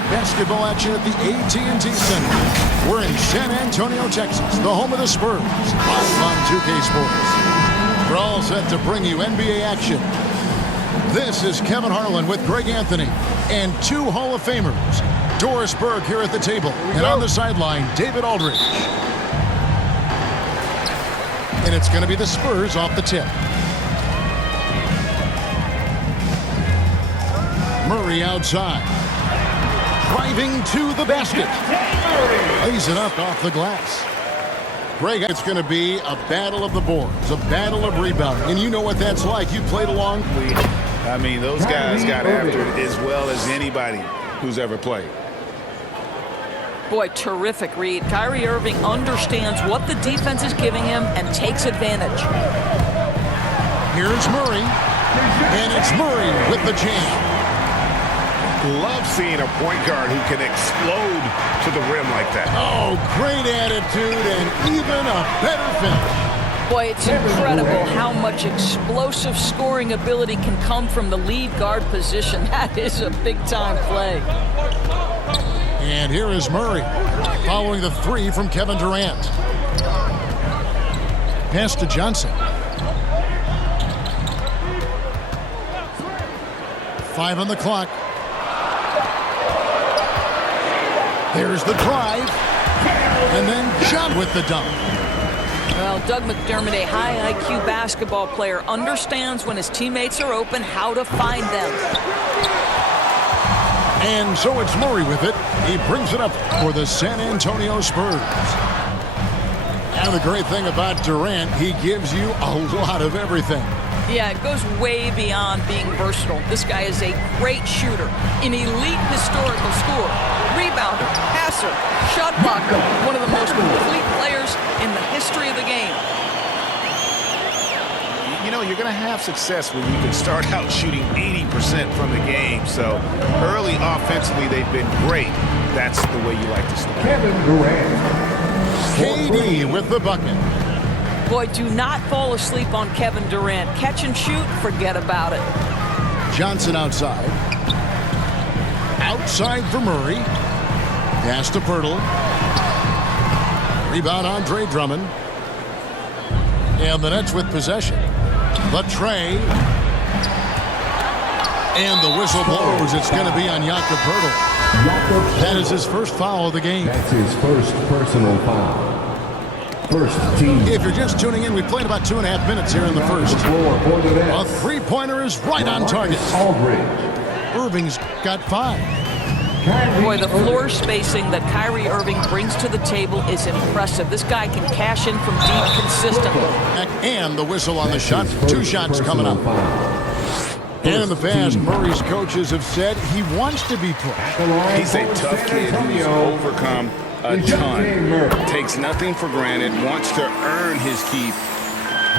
got basketball action at the AT&T Center. We're in San Antonio, Texas, the home of the Spurs. Live on 2K Sports. We're all set to bring you NBA action. This is Kevin Harlan with Greg Anthony and two Hall of Famers. Doris Burke here at the table, and on the sideline, David Aldridge. And it's going to be the Spurs off the tip. Murray outside. Driving to the basket. Lays it up off the glass. Greg, it's going to be a battle of the boards, a battle of rebounding. And you know what that's like. You played along. I mean, those guys got after it as well as anybody who's ever played. Boy, terrific read. Kyrie Irving understands what the defense is giving him and takes advantage. Here's Murray. And it's Murray with the jam. Love seeing a point guard who can explode to the rim like that. Oh, great attitude and even a better finish. Boy, it's incredible how much explosive scoring ability can come from the lead guard position. That is a big-time play. And here is Murray following the three from Kevin Durant. Pass to Johnson. 5 on the clock. There's the drive. And then John with the dunk. Well, Doug McDermott, a high IQ basketball player, understands when his teammates are open how to find them. And so it's Murray with it. He brings it up for the San Antonio Spurs. And the great thing about Durant, he gives you a lot of everything. Yeah, it goes way beyond being versatile. This guy is a great shooter, an elite historical scorer, rebounder, passer, shot blocker, one of the most complete players in the history of the game. You know, you're going to have success when you can start out shooting 80% from the game. So early offensively, they've been great. That's the way you like to start. Kevin Durant. KD with the bucket. Boy, do not fall asleep on Kevin Durant. Catch and shoot, forget about it. Johnson outside. Outside for Murray. Pass to Pirtle. Rebound Andre Drummond. And the Nets with possession. The tray. And the whistle blows. It's going to be on Jakob Pirtle. That is his first foul of the game. That's his first personal foul. First team. If you're just tuning in, we played about 2.5 minutes here in the first. A three-pointer is right on target. Irving's got 5. Boy, the floor spacing that Kyrie Irving brings to the table is impressive. This guy can cash in from deep consistently. And the whistle on the shot. 2 shots coming up. And in the past, Murray's coaches have said he wants to be pushed. He's a tough kid who's overcome a ton. Takes nothing for granted, wants to earn his keep.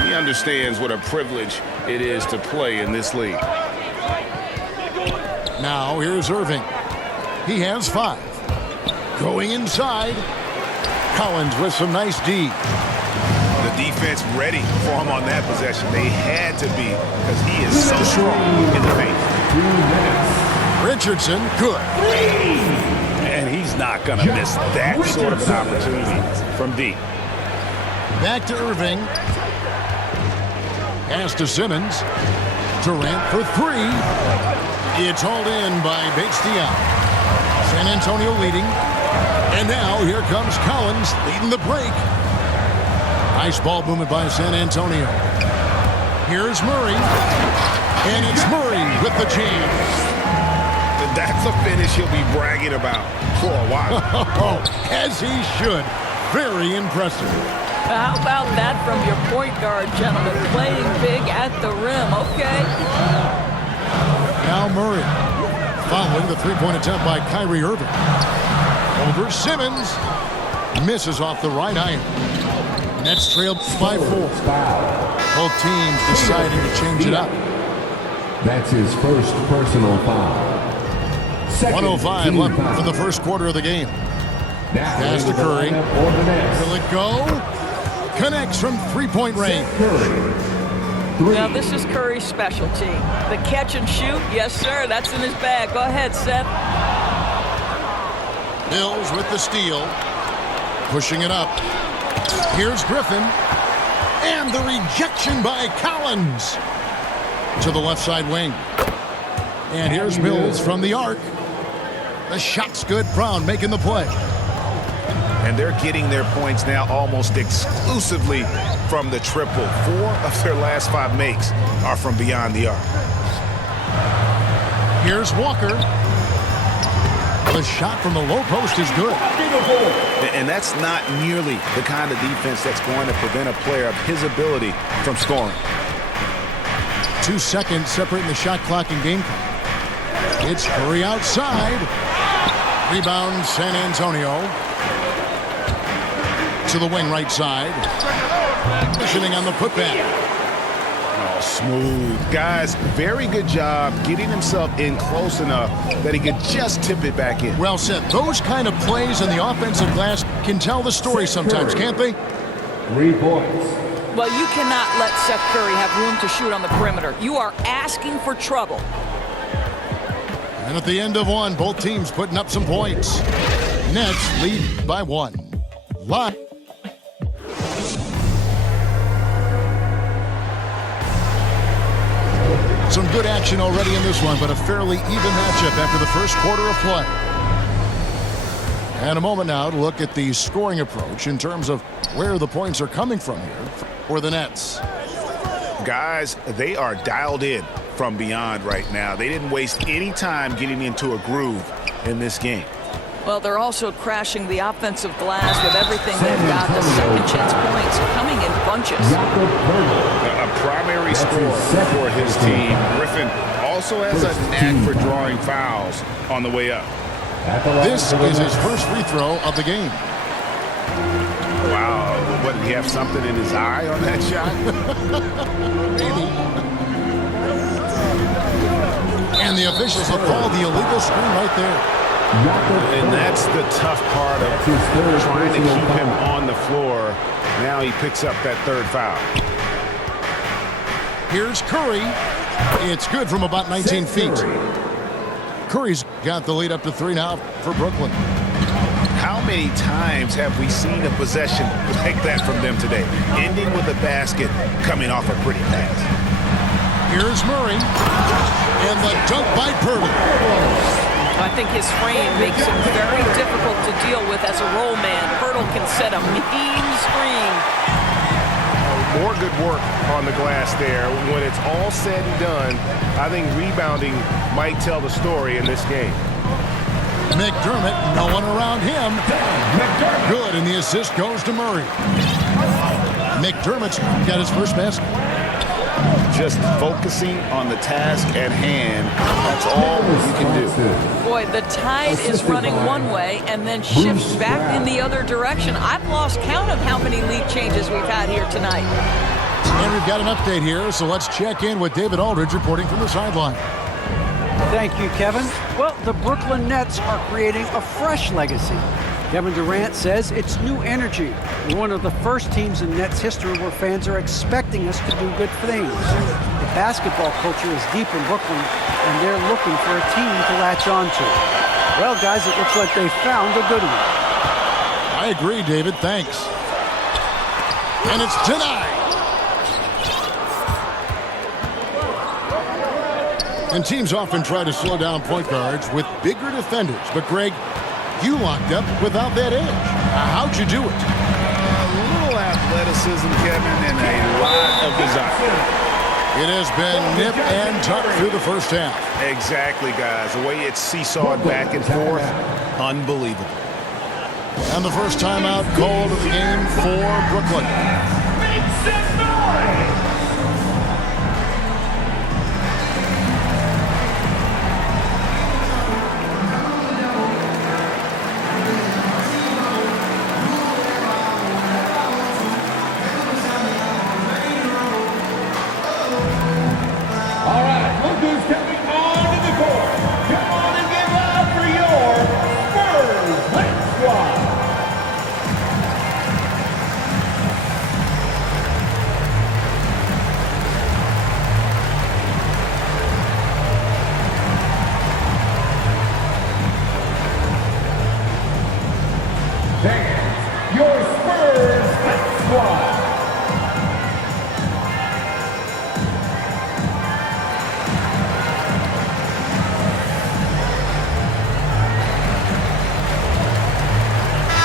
He understands what a privilege it is to play in this league. Now here's Irving. He has 5. Going inside. Collins with some nice D. The defense ready for him on that possession. They had to be because he is so strong in the paint. 2 minutes. Richardson, good. And he's not going to miss that sort of an opportunity from deep. Back to Irving. Pass to Simmons. Durant for 3. It's hauled in by Bates-Diop. San Antonio leading. And now here comes Collins leading the break. Nice ball movement by San Antonio. Here's Murray. And it's Murray with the jam. That's a finish he'll be bragging about for a while. As he should. Very impressive. How about that from your point guard, gentlemen? Playing big at the rim. Okay. Now Murray following the three-point attempt by Kyrie Irving. Over Simmons. Misses off the right iron. Nets trailed by 4. Both teams deciding to change it up. That's his first personal foul. 105 left for the first quarter of the game. Pass to Curry. Will it go? Connects from three-point range. Now this is Curry's specialty. The catch and shoot, yes sir, that's in his bag. Go ahead, Seth. Bills with the steal. Pushing it up. Here's Griffin. And the rejection by Collins. To the left side wing. And here's Bills from the arc. The shot's good. Brown making the play. And they're getting their points now almost exclusively from the triple. 4 of their last 5 makes are from beyond the arc. Here's Walker. The shot from the low post is good. And that's not nearly the kind of defense that's going to prevent a player of his ability from scoring. 2 seconds separating the shot clock and game clock. It's Curry outside. Rebound San Antonio. To the wing right side. Positioning on the putback. Oh, smooth. Guys, very good job getting himself in close enough that he could just tip it back in. Well said. Those kind of plays in the offensive glass can tell the story sometimes, can't they? 3 points. Well, you cannot let Seth Curry have room to shoot on the perimeter. You are asking for trouble. And at the end of one, both teams putting up some points. Nets lead by 1. Live. Some good action already in this one, but a fairly even matchup after the first quarter of play. And a moment now to look at the scoring approach in terms of where the points are coming from here for the Nets. Guys, they are dialed in from beyond right now. They didn't waste any time getting into a groove in this game. Well, they're also crashing the offensive glass with everything they've got. The second chance points coming in bunches. A primary scorer for his team. Griffin also has a knack for drawing fouls on the way up. This is his first free throw of the game. Wow, what, did he have something in his eye on that shot? Maybe. And the officials have called the illegal screen right there. And that's the tough part of trying to keep him on the floor. Now he picks up that 3rd foul. Here's Curry. It's good from about 19 feet. Curry's got the lead up to 3 now for Brooklyn. How many times have we seen a possession like that from them today? Ending with a basket, coming off a pretty pass. Here's Murray. And the dunk by Purtle. I think his frame makes him very difficult to deal with as a roll man. Pirtle can set a mean screen. More good work on the glass there. When it's all said and done, I think rebounding might tell the story in this game. McDermott, no one around him. Good, and the assist goes to Murray. McDermott's got his first basket. Just focusing on the task at hand, that's all you can do. Boy, the tide is running one way and then shifts back in the other direction. I've lost count of how many lead changes we've had here tonight. And we've got an update here, so let's check in with David Aldridge reporting from the sideline. Thank you, Kevin. Well, the Brooklyn Nets are creating a fresh legacy. Kevin Durant says it's new energy. We're one of the first teams in Nets history where fans are expecting us to do good things. The basketball culture is deep in Brooklyn, and they're looking for a team to latch on to. Well, guys, it looks like they found a good one. I agree, David. Thanks. And it's denied. And teams often try to slow down point guards with bigger defenders. But, Greg, you locked up without that edge. How'd you do it? A little athleticism, Kevin, and a lot of desire. It has been nip and tuck through the first half. Exactly, guys. The way it's seesawed back and forth, unbelievable. And the first timeout called of the game for Brooklyn. Fans, your Spurs squad.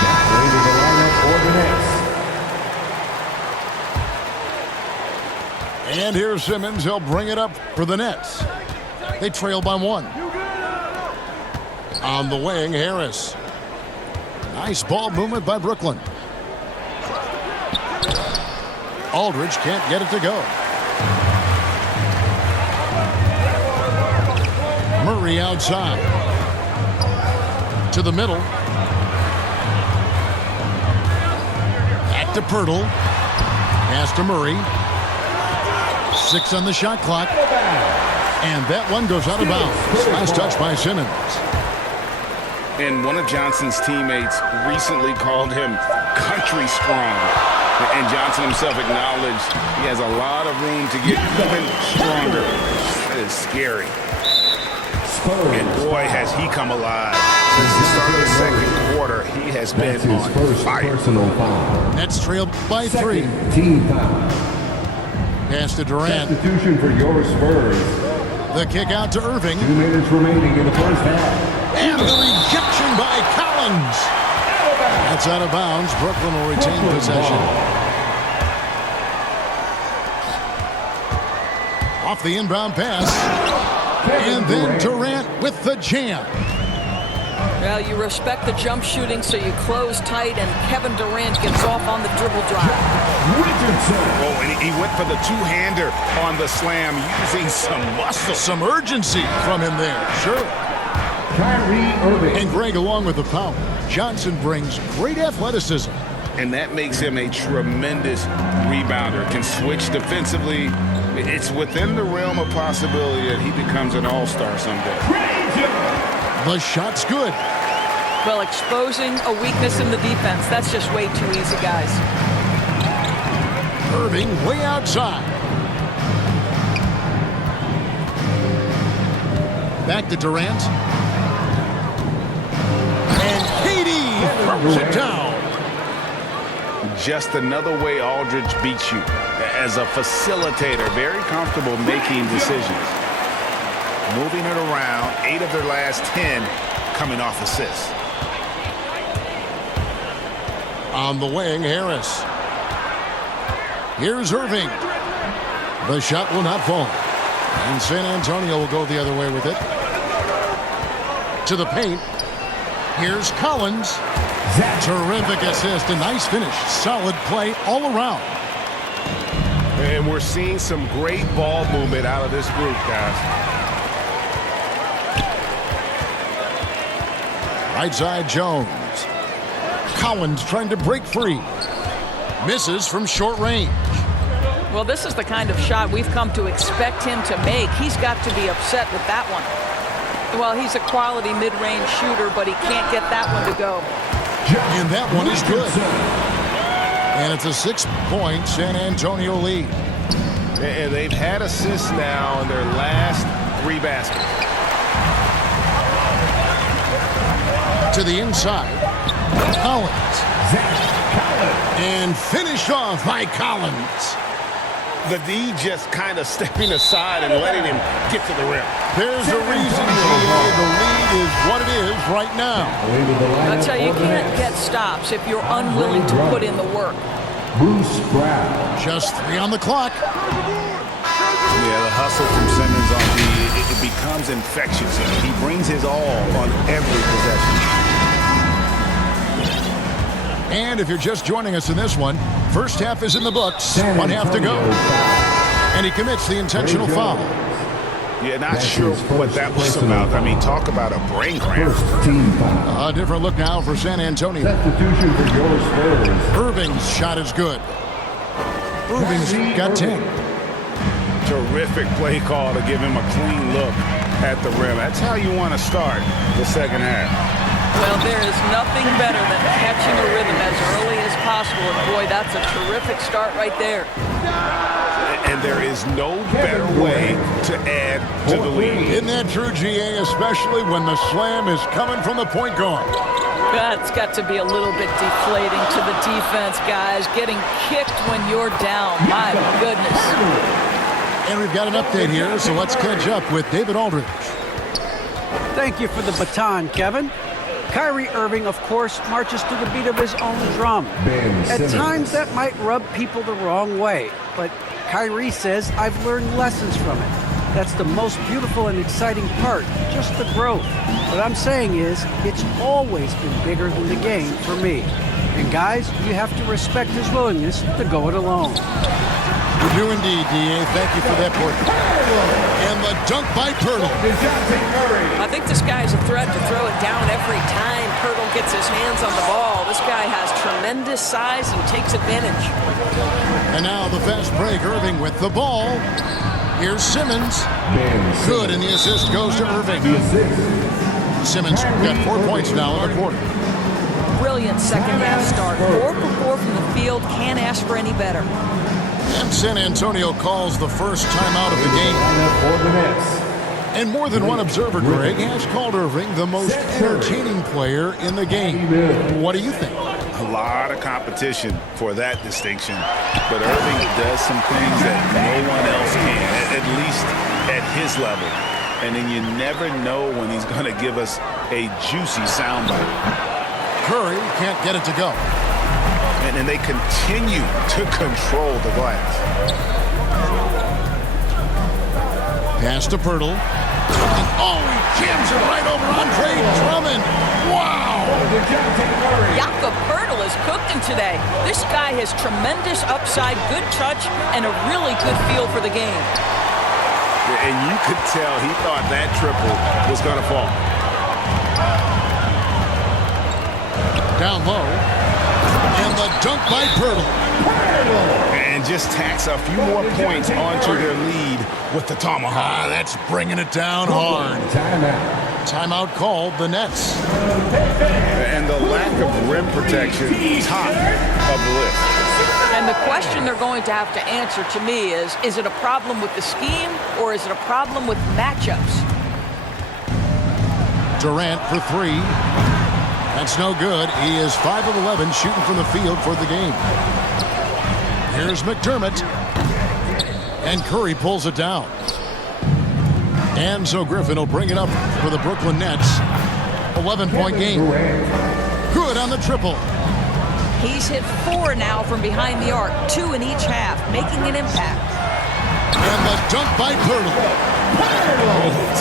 Now into the lineup for the Nets. And here's Simmons. He'll bring it up for the Nets. They trail by 1. On the wing, Harris. Nice ball movement by Brooklyn. Aldridge can't get it to go. Murray outside. To the middle. Back to Pirtle. Pass to Murray. 6 on the shot clock. And that one goes out of bounds. Nice touch by Simmons. And one of Johnson's teammates recently called him country strong. And Johnson himself acknowledged he has a lot of room to get even stronger. That is scary. And boy, has he come alive. Since the start of the second quarter, he has been on fire. Personal foul. Nets trail by 3. Team foul. Pass to Durant. Substitution for your Spurs. The kick out to Irving. 2 minutes remaining in the first half. And the rejection by Collins. That's out of bounds. Brooklyn will retain possession. Off the inbound pass. And then Durant with the jam. Well, you respect the jump shooting, so you close tight, and Kevin Durant gets off on the dribble drive. Oh, and he went for the two-hander on the slam, using some muscle. Some urgency from him there. Sure. Kyrie Irving. And Greg, along with the power, Johnson brings great athleticism. And that makes him a tremendous rebounder. Can switch defensively. It's within the realm of possibility that he becomes an all-star someday. The shot's good. Well, exposing a weakness in the defense, that's just way too easy, guys. Irving way outside. Back to Durant. And KD throws it down. Just another way Aldridge beats you. As a facilitator, very comfortable making decisions. Moving it around, 8 of their last 10 coming off assists. On the wing, Harris. Here's Irving. The shot will not fall. And San Antonio will go the other way with it. To the paint. Here's Collins. Terrific assist. A nice finish. Solid play all around. And we're seeing some great ball movement out of this group, guys. Right side, Jones. Collins trying to break free. Misses from short range. Well, this is the kind of shot we've come to expect him to make. He's got to be upset with that one. Well, he's a quality mid-range shooter, but he can't get that one to go. And that one is good. And it's a 6-point San Antonio lead. And they've had assists now in their last 3 baskets. To the inside. Collins. And finished off by Collins. The D just kind of stepping aside and letting him get to the rim. There's a reason, GA, the lead is what it is right now. I'll tell you, you can't get stops if you're unwilling to put in the work. Bruce Brown. Just 3 on the clock. Yeah, the hustle from Simmons on D, it becomes infectious. He brings his all on every possession. And if you're just joining us in this one, first half is in the books. 1 half to go. And he commits the intentional foul. Yeah, not sure what that was about. I mean, talk about a brain cramp. First team foul. A different look now for San Antonio. Substitution for your Spurs. Irving's shot is good. Irving's got 10. Terrific play call to give him a clean look at the rim. That's how you want to start the second half. Well, there is nothing better than catching a rhythm as early as possible. And boy, that's a terrific start right there. And there is no better way to add to the lead. Isn't that true, GA, especially when the slam is coming from the point guard? That's got to be a little bit deflating to the defense, guys. Getting kicked when you're down. My goodness. And we've got an update here, so let's catch up with David Aldridge. Thank you for the baton, Kevin. Kyrie Irving, of course, marches to the beat of his own drum. At times, that might rub people the wrong way, but Kyrie says, I've learned lessons from it. That's the most beautiful and exciting part, just the growth. What I'm saying is, it's always been bigger than the game for me. And guys, you have to respect his willingness to go it alone. You do indeed, D.A. Thank you for that point. And the dunk by Pirtle. I think this guy's a threat to throw it down every time Pirtle gets his hands on the ball. This guy has tremendous size and takes advantage. And now the fast break. Irving with the ball. Here's Simmons. Good, and the assist goes to Irving. Simmons got 4 points now in the quarter. Brilliant second half start. 4 for 4 from the field. Can't ask for any better. And San Antonio calls the first timeout of the game. And more than one observer, Greg, has called Irving the most entertaining player in the game. What do you think? A lot of competition for that distinction. But Irving does some things that no one else can, at least at his level. And then you never know when he's going to give us a juicy soundbite. Curry can't get it to go. And they continue to control the glass. Pass to Pirtle. Oh, he jams it right over Andre Drummond. Wow! Jakob Pirtle is cooking today. This guy has tremendous upside, good touch, and a really good feel for the game. And you could tell he thought that triple was going to fall. Down low. And the dunk by Pirtle. And just tacks a few more points onto their lead with the tomahawk. That's bringing it down hard. Timeout called the Nets. And the lack of rim protection, top of the list. And the question they're going to have to answer to me is it a problem with the scheme or is it a problem with matchups? Durant for 3. That's no good. He is 5 of 11 shooting from the field for the game. Here's McDermott. And Curry pulls it down. And so Griffin will bring it up for the Brooklyn Nets. 11-point game. Good on the triple. He's hit 4 now from behind the arc, 2 in each half, making an impact. And the dunk by Pirtle.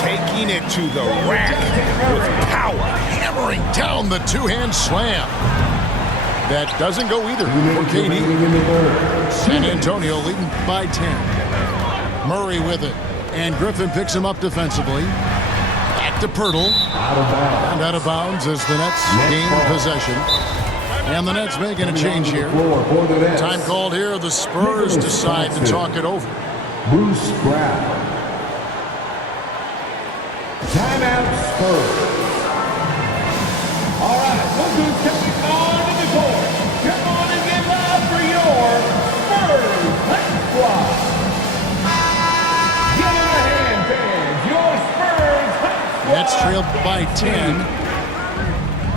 Taking it to the rack with power. Hammering down the two-hand slam. That doesn't go either for KD. San Antonio leading by 10. Murray with it. And Griffin picks him up defensively. Back to Pirtle. And out of bounds as the Nets gain possession. And the Nets making a change here. Time called here. The Spurs decide to talk it over. Bruce Brown. Timeout Spurs. All right, look who's coming on the court. Come on and give up for your Spurs Hot Squad. Give them a hand, fans. Your Spurs Hot Squad. Nets trailed by 10.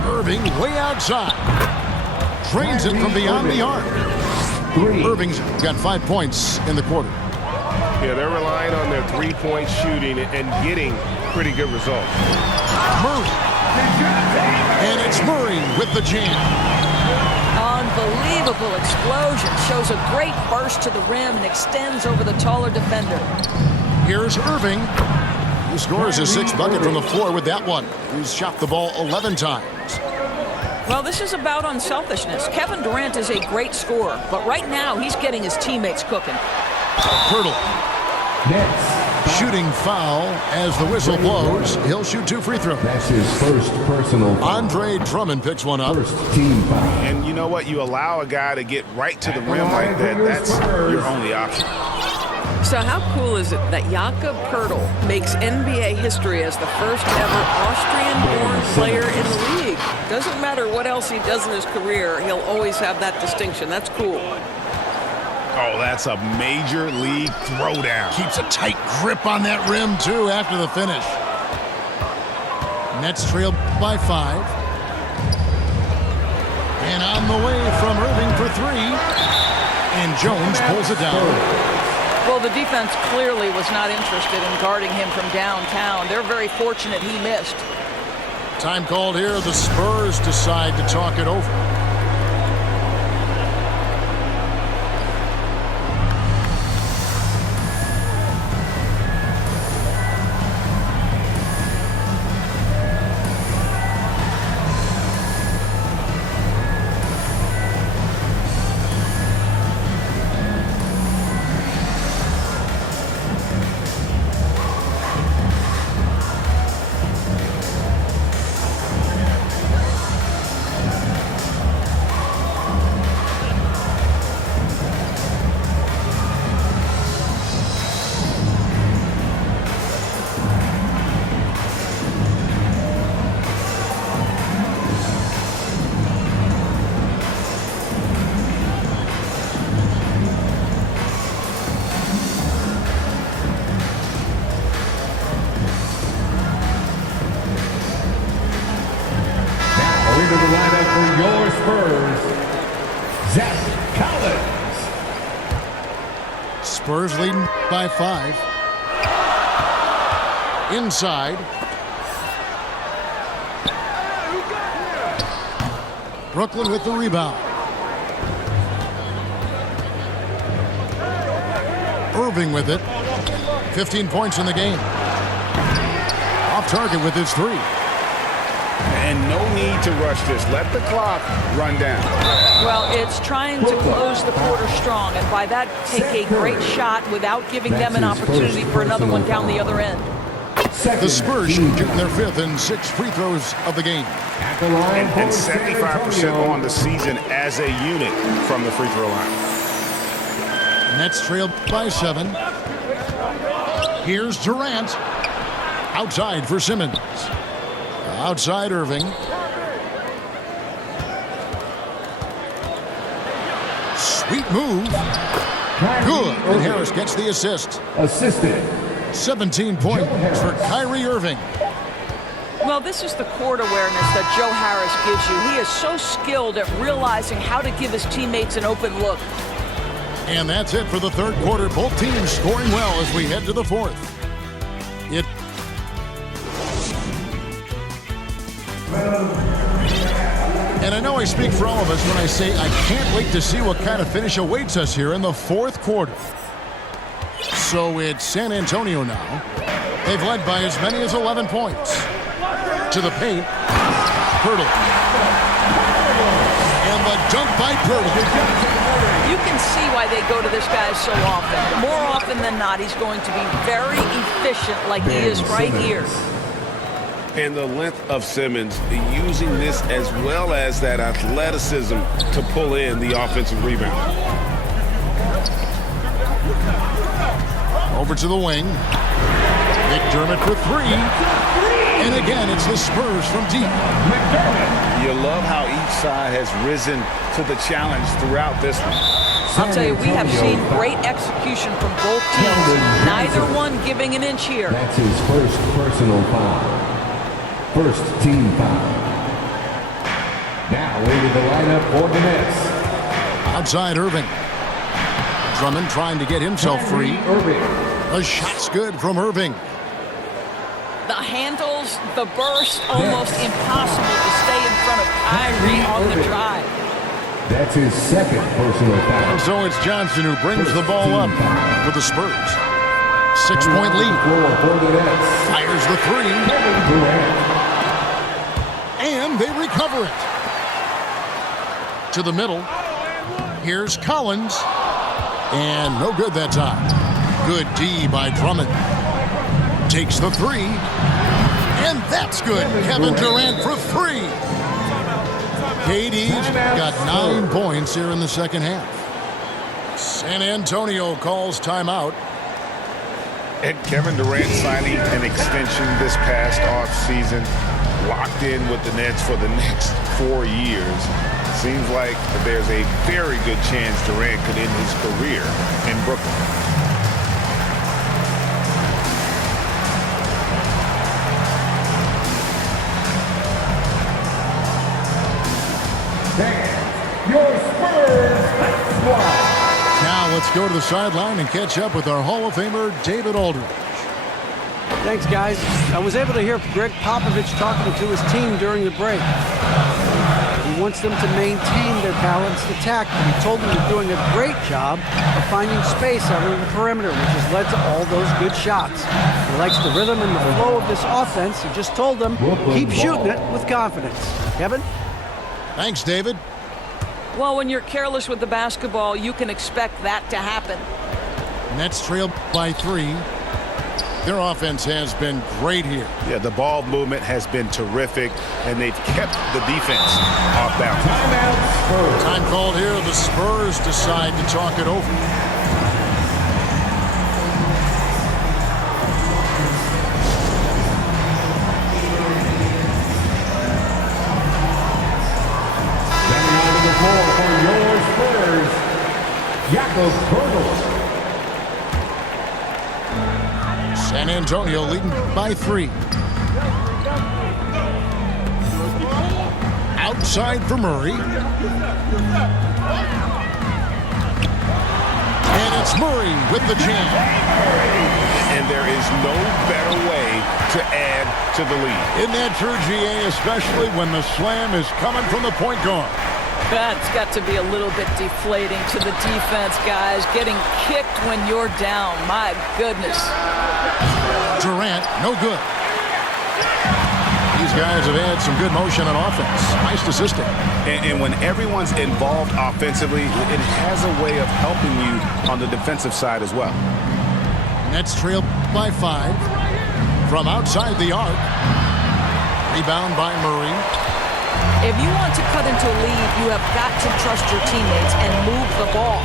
Irving way outside. Drains it from beyond the arc. Irving's got 5 points in the quarter. Yeah, they're relying on their three-point shooting and getting pretty good results. Murray. And it's Murray with the jam. Unbelievable explosion. Shows a great burst to the rim and extends over the taller defender. Here's Irving. He scores his 6th bucket from the floor with that one. He's shot the ball 11 times. Well, this is about unselfishness. Kevin Durant is a great scorer, but right now he's getting his teammates cooking. Pirtle. Shooting foul as the whistle blows. He'll shoot 2 free throws. That's his first personal foul. Andre Drummond picks one up. First team foul. And you know what? You allow a guy to get right to the rim like that. That's your only option. So how cool is it that Jakob Pirtle makes NBA history as the first ever Austrian-born player in the league? Doesn't matter what else he does in his career, he'll always have that distinction. That's cool. Oh, that's a major league throwdown. Keeps a tight grip on that rim, too, after the finish. Nets trail by 5. And on the way from Irving for three. And Jones pulls it down. Well, the defense clearly was not interested in guarding him from downtown. They're very fortunate he missed. Time called here. The Spurs decide to talk it over. Into the lineup for your Spurs, Zach Collins. Spurs leading by 5. Inside. Brooklyn with the rebound. Irving with it. 15 points in the game. Off target with his three. And no need to rush this. Let the clock run down. Well, it's trying to close the quarter strong, and by that, take a great shot without giving them an opportunity for another one down the other end. The Spurs shooting their 5th and 6th free throws of the game. And 75% on the season as a unit from the free throw line. Nets trailed by 7. Here's Durant. Outside for Simmons. Outside Irving. Sweet move. Good. And Harris gets the assist. Assisted. 17 points for Kyrie Irving. Well, this is the court awareness that Joe Harris gives you. He is so skilled at realizing how to give his teammates an open look. And that's it for the third quarter. Both teams scoring well as we head to the fourth. And I know I speak for all of us when I say I can't wait to see what kind of finish awaits us here in the fourth quarter. So it's San Antonio now. They've led by as many as 11 points. To the paint. Pirtle. And the dunk by Pirtle. You can see why they go to this guy so often. More often than not, he's going to be very efficient like he is right here. And the length of Simmons using this as well as that athleticism to pull in the offensive rebound. Over to the wing. McDermott for three. And again, it's the Spurs from deep. You love how each side has risen to the challenge throughout this one. I'll tell you, we have seen great execution from both teams. Neither one giving an inch here. That's his first personal foul. First team foul. Now into the lineup for the Nets. Outside Irving. Drummond trying to get himself free. Irving. The shot's good from Irving. The handles, the burst, almost impossible to stay in front of Kyrie on the drive. That's his second personal foul. And so it's Johnson who brings the ball up for the Spurs. 6-point lead. Fires the three. And they recover it. To the middle. Here's Collins. And no good that time. Good D by Drummond. Takes the three. And that's good. Kevin Durant for three. KD's got 9 points here in the second half. San Antonio calls timeout. And Kevin Durant signing an extension this past offseason, locked in with the Nets for the next 4 years. Seems like there's a very good chance Durant could end his career in Brooklyn. Now let's go to the sideline and catch up with our Hall of Famer, David Aldridge. Thanks, guys. I was able to hear Greg Popovich talking to his team during the break. He wants them to maintain their balanced attack. He told them they're doing a great job of finding space out on the perimeter, which has led to all those good shots. He likes the rhythm and the flow of this offense. He just told them, keep shooting it with confidence. Kevin? Thanks, David. Well, when you're careless with the basketball, you can expect that to happen. Nets trail by 3. Their offense has been great here. Yeah, the ball movement has been terrific, and they've kept the defense off balance. Time called here. The Spurs decide to talk it over. Coming onto the floor for your Spurs, Jakob Poeltl. San Antonio leading by 3. Outside for Murray. And it's Murray with the jam. And there is no better way to add to the lead. Isn't that true, GA, especially when the slam is coming from the point guard? That's got to be a little bit deflating to the defense, guys. Getting kicked when you're down. My goodness. Durant, no good. These guys have had some good motion on offense. Nice assisting. And when everyone's involved offensively, it has a way of helping you on the defensive side as well. Nets trail by 5. From outside the arc. Rebound by Murray. If you want to cut into a lead, you have got to trust your teammates and move the ball.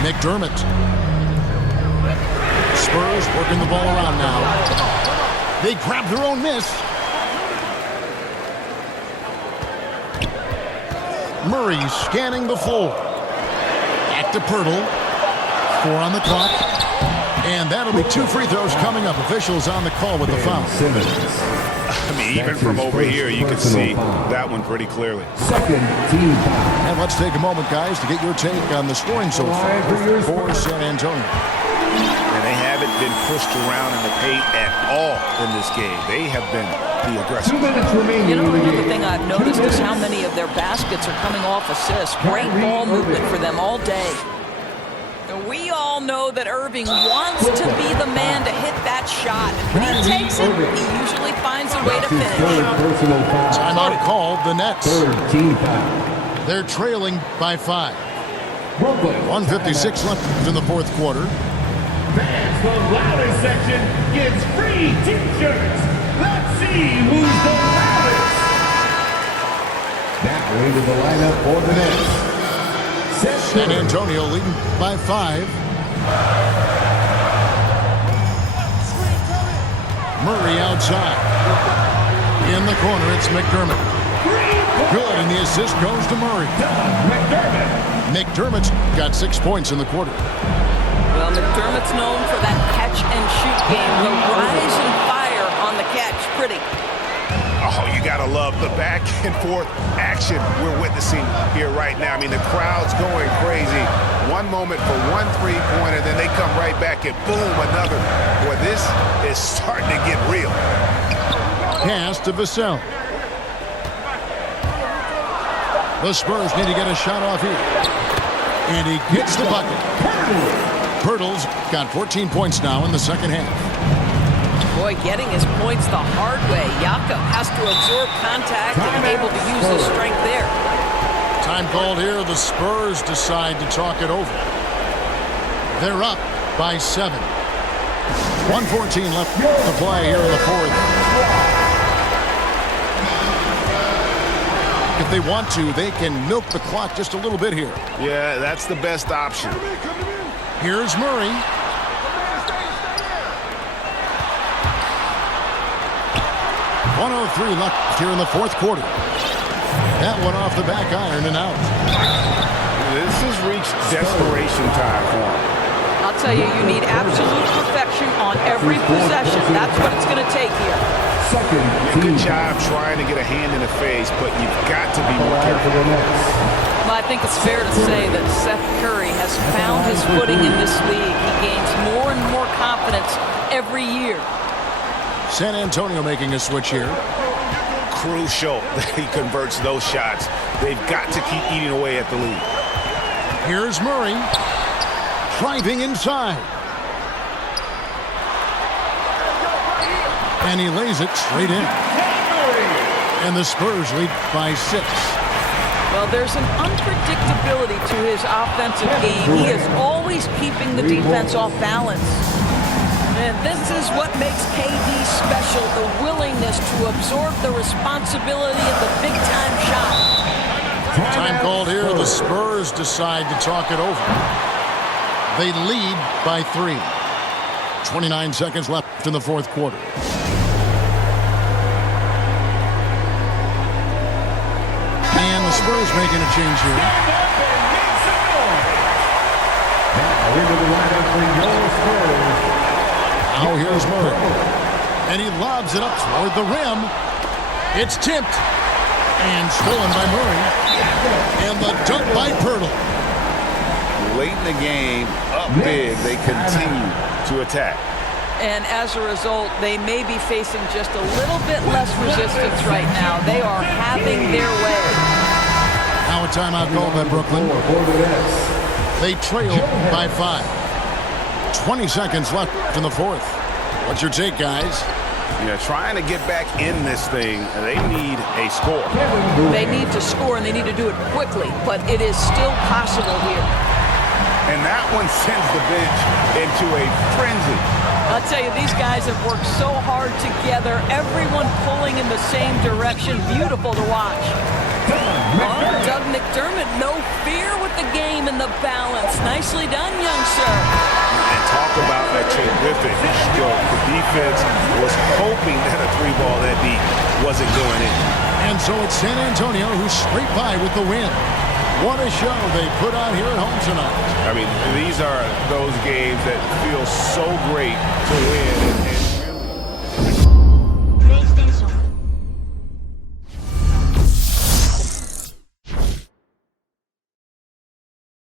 McDermott. Spurs working the ball around now. They grab their own miss. Murray scanning the floor. Back to Poeltl. 4 on the clock. And that'll be 2 free throws coming up. Officials on the call with the foul. I mean, even from over here, you can see that one pretty clearly. Second team foul. And let's take a moment, guys, to get your take on the scoring so far for San Antonio. And they haven't been pushed around in the paint at all in this game. They have been the 2 aggressors. minutes remaining. You know, another thing I've noticed is how many of their baskets are coming off assists. Great ball movement for them all day. We all know that Irving wants to be the man to hit that shot. When he takes it, he usually finds a way to finish. Personal foul. Timeout called, the Nets. Third team foul. They're trailing by 5. Brooklyn. 1:56 left in the fourth quarter. Fans, the loudest section gets free t-shirts. Let's see who's the loudest. Now into the lineup for the Nets. San Antonio leading by 5. Murray outside. In the corner, it's McDermott. Good, and the assist goes to Murray. McDermott's got 6 points in the quarter. Well, McDermott's known for that catch-and-shoot game. The rise and fire on the catch. Pretty. Oh, you got to love the back and forth action we're witnessing here right now. I mean, the crowd's going crazy. One moment for one three-pointer, then they come right back and boom, another. Boy, this is starting to get real. Pass to Vassell. The Spurs need to get a shot off here. And he gets the bucket. Poeltl's got 14 points now in the second half. Boy, getting his points the hard way. Jakob has to absorb contact and able to use his strength there. Time called here. The Spurs decide to talk it over. They're up by 7. 1:14 left to play here in the fourth. If they want to, they can milk the clock just a little bit here. Yeah, that's the best option. Here's Murray. .103 left here in the fourth quarter. That one off the back iron and out. This has reached desperation time for him. I'll tell you, you need absolute perfection on every possession. That's what it's going to take here. Good job trying to get a hand in the face, but you've got to be more careful. Well, I think it's fair to say that Seth Curry has found his footing in this league. He gains more and more confidence every year. San Antonio making a switch here. Crucial that he converts those shots. They've got to keep eating away at the lead. Here's Murray. Driving inside. And he lays it straight in. And the Spurs lead by 6. Well, there's an unpredictability to his offensive game. He is always keeping the defense off balance. And this is what makes KD special, the willingness to absorb the responsibility of the big-time shot. Time called here. The Spurs decide to talk it over. They lead by 3. 29 seconds left in the fourth quarter. And the Spurs making a change here. Now here's Murray. And he lobs it up toward the rim. It's tipped. And stolen by Murray. And the dunk by Pirtle. Late in the game, up big, they continue to attack. And as a result, they may be facing just a little bit less resistance right now. They are having their way. Now a timeout called by Brooklyn. They trail by 5. 20 seconds left in the fourth. What's your take, guys? Trying to get back in this thing, they need a score. They need to score, and they need to do it quickly, but it is still possible here. And that one sends the bench into a frenzy. I'll tell you, these guys have worked so hard together, everyone pulling in the same direction. Beautiful to watch. Oh, Doug McDermott, no fear with the game and the balance. Nicely done, young sir. And talk about a terrific stroke. The defense was hoping that a 3-ball that deep wasn't going in. And so it's San Antonio who scraped by with the win. What a show they put on here at home tonight. I mean, these are those games that feel so great to win.